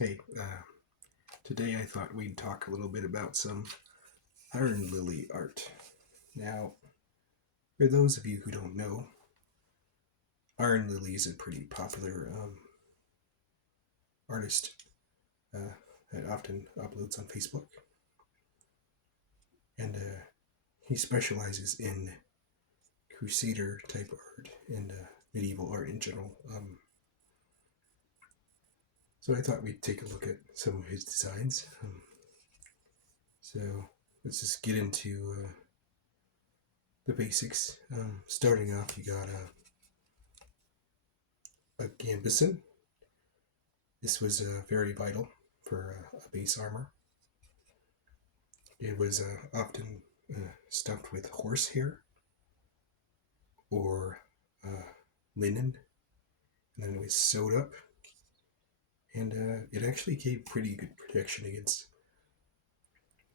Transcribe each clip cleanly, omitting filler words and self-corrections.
Hey, today I thought we'd talk a little bit about some Ironlily art. Now, for those of you who don't know, Ironlily is a pretty popular artist uh, that often uploads on Facebook, and he specializes in Crusader type art and medieval art in general. So I thought we'd take a look at some of his designs. So let's just get into the basics. Starting off, you got a gambeson. This was very vital for a base armor. It was often stuffed with horsehair or linen, and then it was sewed up, and it actually gave pretty good protection against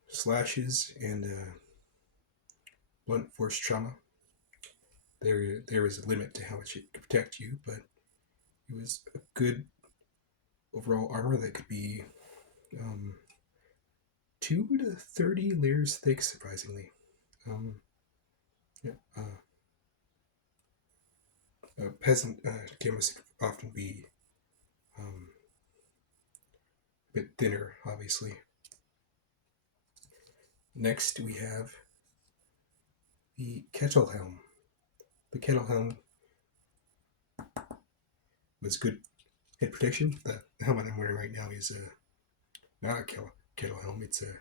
slashes and blunt force trauma. There was a limit to how much it could protect you, but it was a good overall armor that could be 2 to 30 layers thick, surprisingly. Yeah, a peasant canvas could often be a bit thinner, obviously. Next, we have the kettle helm. The kettle helm was good head protection. The helmet I'm wearing right now is not a kettle helm, it's a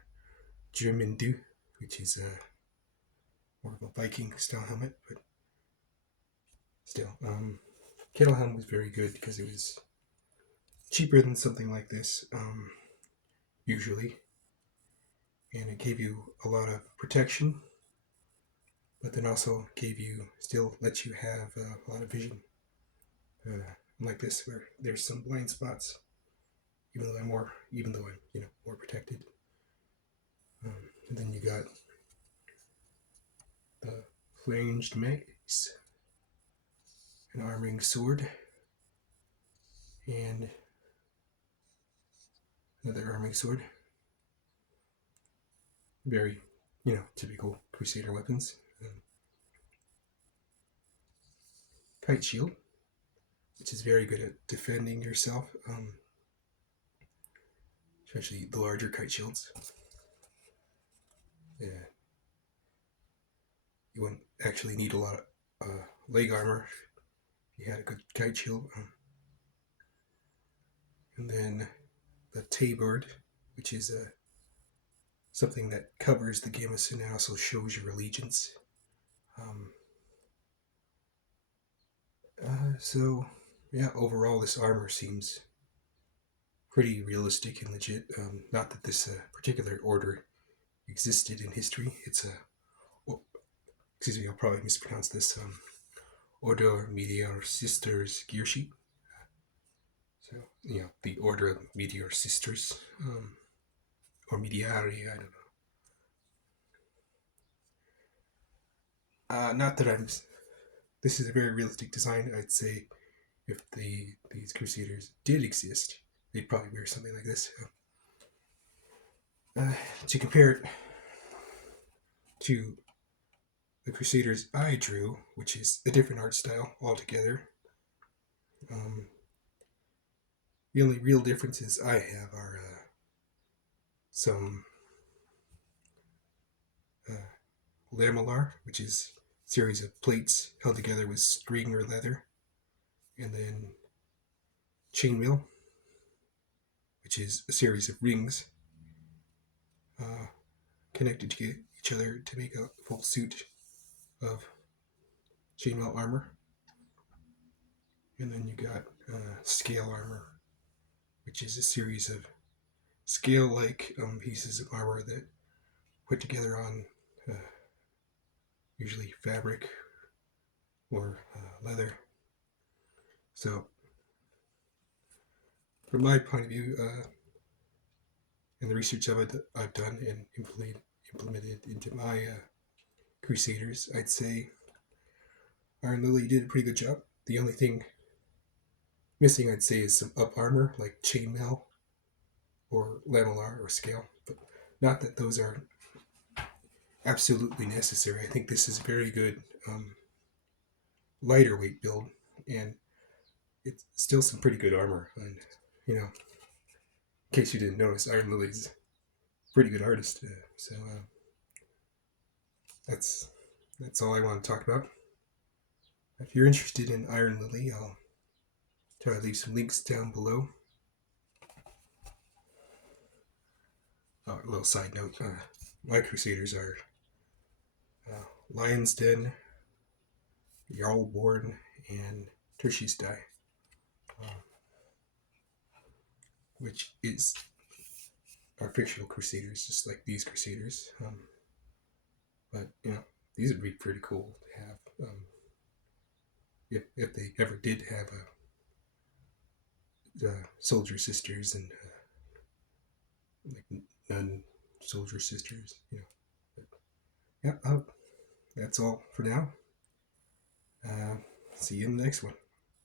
German do, which is more of a Viking style helmet, but still. Kettle helm was very good because it was cheaper than something like this, usually, and it gave you a lot of protection, but then also still lets you have a lot of vision. Like this, where there's some blind spots, even though I'm more protected. And then you got the flanged mace, an arming sword, and another arming sword. Very, typical Crusader weapons. Kite shield, which is very good at defending yourself, especially the larger kite shields. Yeah, you wouldn't actually need a lot of leg armor if you had a good kite shield. And then the tabard, which is something that covers the gambeson and also shows your allegiance. So, yeah, overall, this armor seems pretty realistic and legit. Not that this particular order existed in history. It's excuse me, I'll probably mispronounce this. Ordo Mediare Sisters gear sheet. So, the Order Mediare Sisters, or Mediare, I don't know. Not that I'm. This is a very realistic design. I'd say if these Crusaders did exist, they'd probably wear something like this. To compare it to the Crusaders I drew, which is a different art style altogether. The only real differences I have are some lamellar, which is a series of plates held together with string or leather, and then chainmail, which is a series of rings connected to each other to make a full suit of chainmail armor. And then you got scale armor, which is a series of scale-like pieces of armor that put together on usually fabric or leather. So, from my point of view, and the research I've done and implemented into my Crusaders, I'd say Ironlily did a pretty good job. The only thing missing, I'd say, is some up armor like chainmail or lamellar or scale. But not that those are absolutely necessary. I think this is a very good lighter weight build, and it's still some pretty good armor. And you know, in case you didn't notice, Ironlily's a pretty good artist. So that's all I want to talk about. If you're interested in Ironlily, I'll try to leave some links down below. A little side note: my Crusaders are Lion's Den, Jarlborn, and Tertius Die, which is our fictional Crusaders, just like these Crusaders. But these would be pretty cool to have if they ever did have soldier sisters and like nun soldier sisters. But, yeah. That's all for now. See you in the next one.